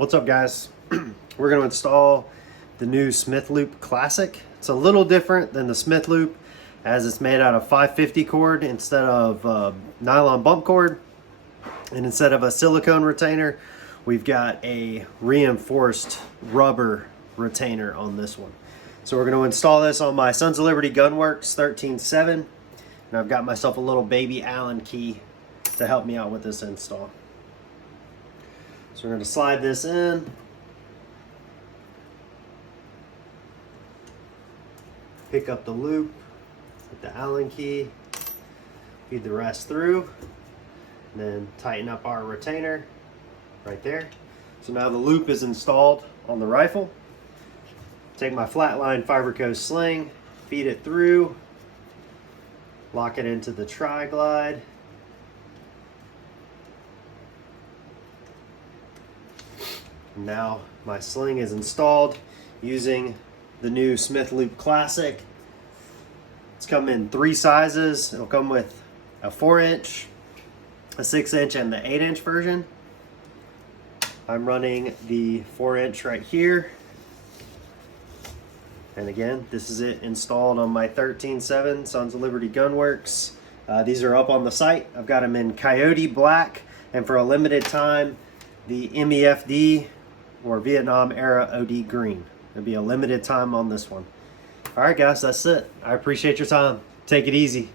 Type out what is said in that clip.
What's up, guys? We're going to install the new Smith Loop Classic. It's a little different than the Smith Loop as it's made out of 550 cord instead of nylon bump cord, and instead of a silicone retainer we've got a reinforced rubber retainer on this one. So we're going to install this on my Sons of Liberty Gunworks 13.7, and I've got myself a little baby Allen key to help me out with this install. So we're going to slide this in. Pick up the loop with the Allen key. Feed the rest through. And then tighten up our retainer right there. So now the loop is installed on the rifle. Take my flatline fiberco sling, feed it through, lock it into the tri-glide. Now my sling is installed using the new Smith Loop Classic. It's come in 3 sizes. It'll come with a 4-inch, a 6-inch, and the 8-inch version. I'm running the 4-inch right here. And again, this is it installed on my 13.7 Sons of Liberty Gunworks. These are up on the site. I've got them in Coyote Black, and for a limited time, the MEFD or Vietnam era OD Green. There'll be a limited time on this one. All right, guys, that's it. I appreciate your time. Take it easy.